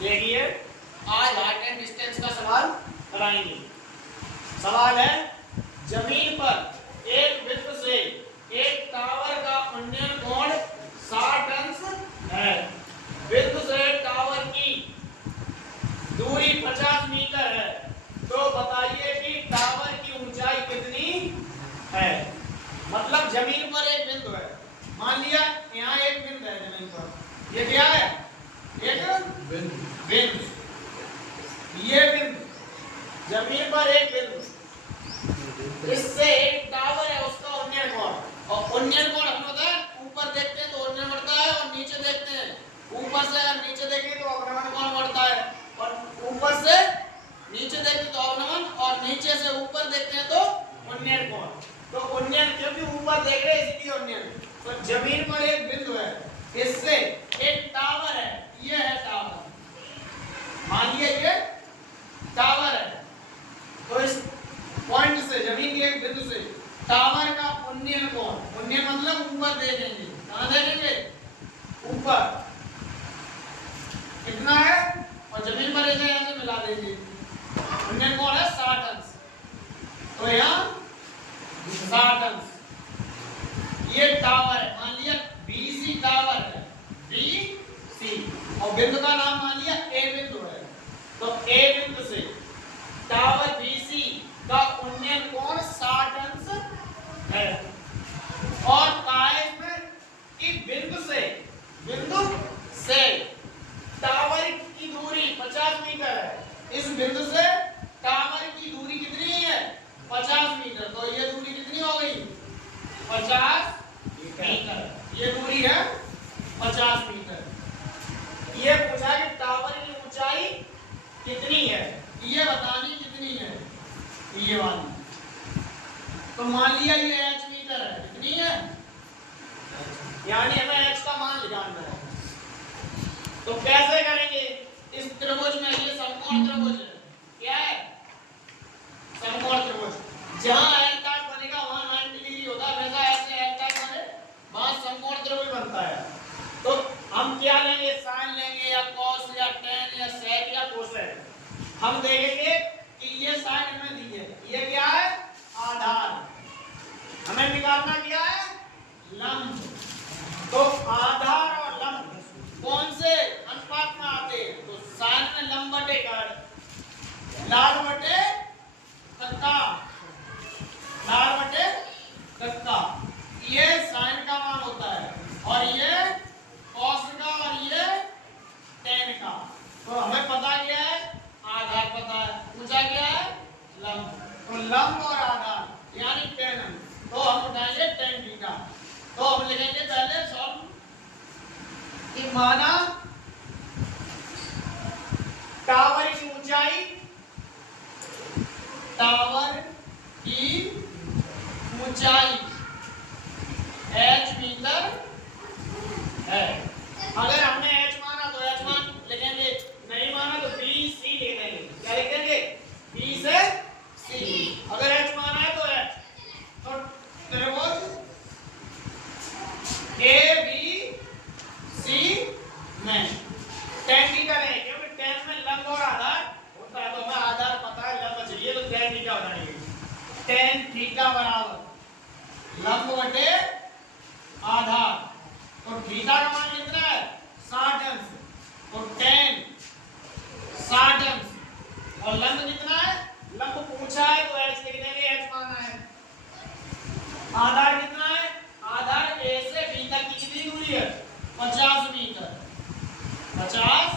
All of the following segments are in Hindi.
देखिए आज हाइट एंड डिस्टेंस का सवाल कराएंगे। सवाल है जमीन पर एक वृत्त से एक टावर का उन्नयन कोण 60 अंश है। वृत्त से टावर की दूरी 50 मीटर है, तो बताइए कि टावर की ऊंचाई कितनी है। मतलब जमीन पर एक बिंदु है, मान लिया यहाँ एक बिंदु है जमीन पर, ये क्या है, एक बिंदु, ये बिंदु जमीन पर एक बिंदु, इससे एक टावर है, उसका उन्नयन कोण, और उन्नयन कोण अपना होता है ऊपर देखते हैं तो उन्नयन बढ़ता है, और नीचे देखते हैं ऊपर से अगर नीचे देखें तो अवनमन कोण बढ़ता है, और ऊपर से नीचे देखते हैं तो अवनमन, और नीचे से ऊपर देखते हैं तो उन्नयन कोण। तो उन्नयन क्योंकि ऊपर देख रहे हैं इसलिए उन्नयन। तो जमीन पर एक बिंदु है, इससे एक टावर है, ये है टावर, मान लिया ये टावर है, तो इस पॉइंट से जमीन के एक बिंदु से टावर का उन्नयन कोण, उन्नयन मतलब ऊपर देखेंगे, कहां देखेंगे, ऊपर कितना है, और जमीन पर ऐसे मिला देंगे, उन्नयन कोण है 60 अंश, तो यहाँ 60 अंश, ये टावर है, मान लिया BC टावर है, BC, और बिंदु का नाम मान लिया A बिंदु है, तो A बिंदु से टावर BC का उन्नयन कोण 60 अंश है, और कहा है इसमें कि बिंदु से टावर की दूरी 50 मीटर है, इस बिंदु से टावर की दूरी कितनी है, 50 मीटर, तो ये दूरी कितनी हो गई, 50 मीटर, ये दूरी है 50 मीटर। ये पूछा कि टावर की ऊंचाई कितनी है, ये बतानी कितनी है, ये वाली, तो मान लिया ये h मीटर है, कितनी है, यानी हमें h का मान निकालना है। तो कैसे करेंगे, इस त्रिभुज में, ये समकोण त्रिभुज है, क्या है, समकोण त्रिभुज, जहां l काट बनेगा वहां 90 डिग्री होता है, वैसा ऐसे l काट बने वहां समकोण त्रिभुज बनता है। तो हम क्या लेंगे, साइन लेंगे या cos या tan या sec या cosec। हम देखेंगे कि ये साइन हमें दी है, ये क्या है, आधार, हमें निकालना क्या है, लंब। तो आधार और लंब कौन से अनुपात में आते हैं, तो साइन में लंब बटे कर्ण, लाल बटे कक्का, लाल बटे कक्का, ये साइन का मान होता है, और ये कॉस का, और ये टेन का। तो हमें पता क्या है, आधार पता है, पूछा क्या है, लंब, तो लंब और आधार यानी टेन, तो हम उठाएंगे टेन थीटा। तो हम लिखेंगे पहले सॉल्व कि माना टावर की ऊंचाई, टावर की ऊंचाई h मीटर है। अगर हमने h माना तो h मान लिखेंगे, नहीं माना तो BC लिखेंगे, क्या लिखेंगे, B से C, अगर h माना है तो h। तो त्रिभुज ABC में tan थीटा लेंगे, क्योंकि tan में लंब और आधार होता है, तो हमें आधार पता है, लंब चाहिए, तो tan थीटा हो जाएंगे, tan थीटा बराबर लंब बटे आधार, तो थीटा का मान कितना है, 60 अंश, तो tan 60 अंश, और लंब कितना है, लंब पूछा है तो h लिख देंगे, h माना है। आधार कितना है, आधार A से B तक की कितनी दूरी है, 50 मीटर, 50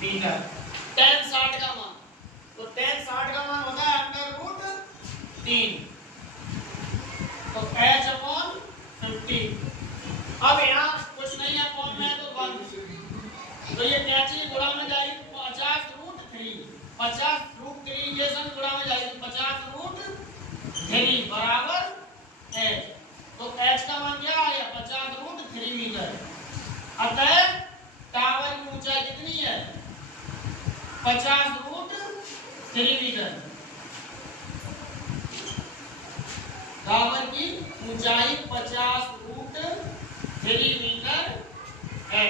मीटर, tan 60 का मान, तो tan 60 का मान होता है √3, तो h/50। अब यहाँ कुछ नहीं है, फॉर्म में है तो 1, तो ये क्या चीज गुणा में जाएगी, 50√3, 50√3 ये सब गुणा में जाएगी, 50√3 बराबर h, तो h का मान क्या आया, 50√3 मीटर। अतः टावर की ऊंचाई कितनी है, 50√3 मीटर, टावर की ऊंचाई 50√3 मीटर है।